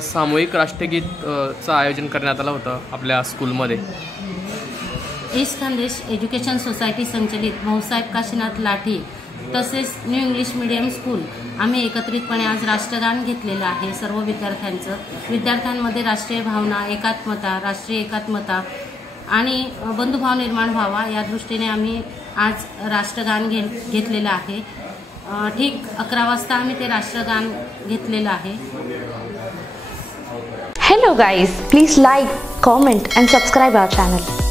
सामूहिक राष्ट्रगीत चं आयोजन करण्यात आलं होतं आपल्या स्कूलमध्ये। ईस्ट खानदेश एज्युकेशन सोसायटी संचलित भाऊसाहेब काशीनाथ लाठे तसेच न्यू इंग्लिश मीडियम स्कूल आम्ही एकत्रितपणे आज राष्ट्रगान घेतलेलं आहे। सर्व विद्यार्थ्यांमध्ये राष्ट्रीय भावना, एकात्मता, राष्ट्रीय एकात्मता आणि बंधुभाव निर्माण व्हावा या दृष्टीने आम्ही आज राष्ट्रगान घेतलेलं आहे। ठीक 11 वाजता आम्ही ते राष्ट्रगान घेतलेलं आहे। Hello guys, please like, comment and subscribe our channel.